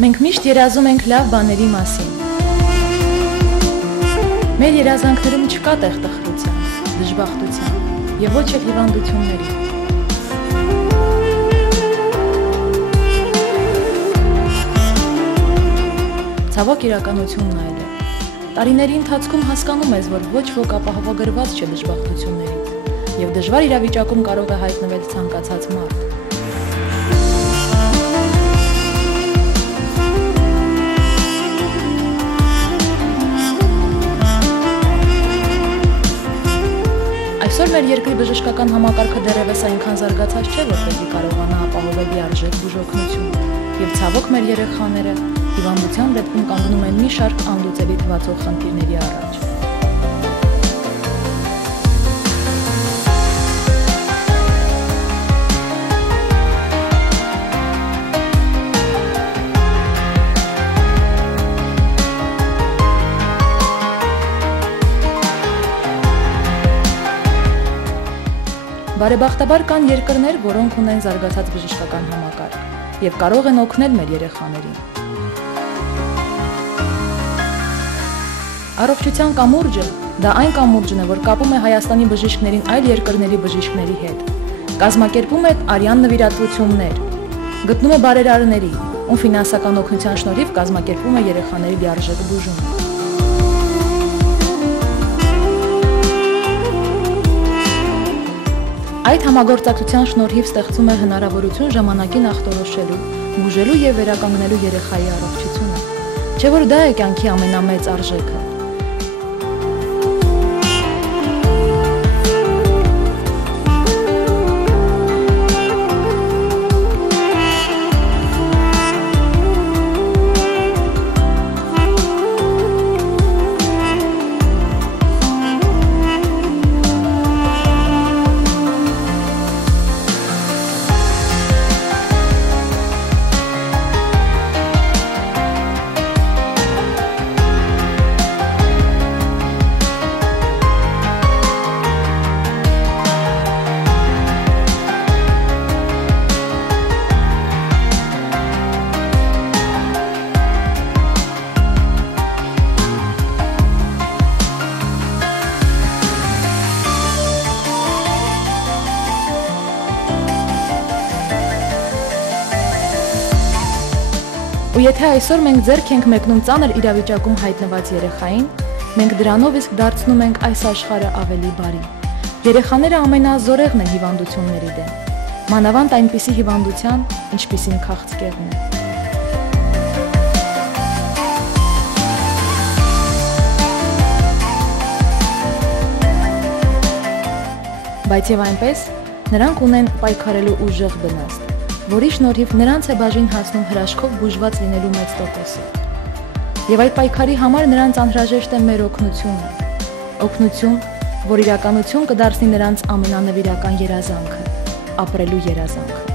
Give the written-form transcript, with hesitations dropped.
Մենք միշտ երազում ենք լավ բաների մասին։ Մեր երազանքներում չկա տեղ տխրության, դժբախտության եւ ոչ էլ հիվանդությունների։ Ցավոք իրականությունն այլ է։ Տարիների ընթացքում հասկանում ես, որ ոչ ոք ապահովագրված չէ դժբախտություններից եւ դժվար իրավիճակում կարող է հայտնվել ցանկացած մարդ։ Այսօր մեր երկրի բժշկական համակարգը դեռևս այնքան զարգացած չէ, որպեսզի կարողանա ապահովել լիարժեք բուժօգնություն, եւ ցավոք մեր երեխաները հիվանդության դեպքում կանգնում են մի շարք անլուծելի թվացող խնդիրների առաջ։ Բարեբախտաբար կան երկրներ, որոնք ունեն զարգացած բժշկական համակարգ եւ կարող են օգնել մեր երեխաներին։ Առողջության կամուրջը դա այն կամուրջն է, որ կապում է Հայաստանի բժիշկներին այլ երկրների բժիշկների հետ։ Կազմակերպում է արյան նվիրատվություններ, գտնում է բարերարների, ում ֆինանսական օգնության շնորհիվ կազմակերպում է երեխաների լիարժեք բուժում։ Այդ համագործակցության շնորհիվ ստեղծում է հնարավորություն ժամանակին ախտորոշելու, բուժելու եւ վերականգնելու երեխայի առողջությունը, չէ՞ որ դա է կյանքի ամենամեծ արժեքը։ Ու եթե այսօր մենք ձեռք ենք մեկնում ծանր իրավիճակում հայտնված երեխային, մենք դրանով իսկ դարձնում ենք այս աշխարհը ավելի բարի։ Երեխաները ամենազորեղն են հիվանդությունների դեմ, մանավանդ այնպիսի հիվանդության, ինչպիսին քաղցկեղն է։ Բայց եւ այնպես նրանք ունեն պայքարելու ուժեղ բնաստ, որի շնորհիվ նրանց է բաժին հասնում հրաշքով բուժված լինելու մեծ տոկոսը։ Եվ այդ պայքարի համար նրանց անհրաժեշտ է մեր օգնությունը, օգնություն, որ իրականություն կդարձնի նրանց ամենանվիրական երազանքը՝ ապրելու երազանքը։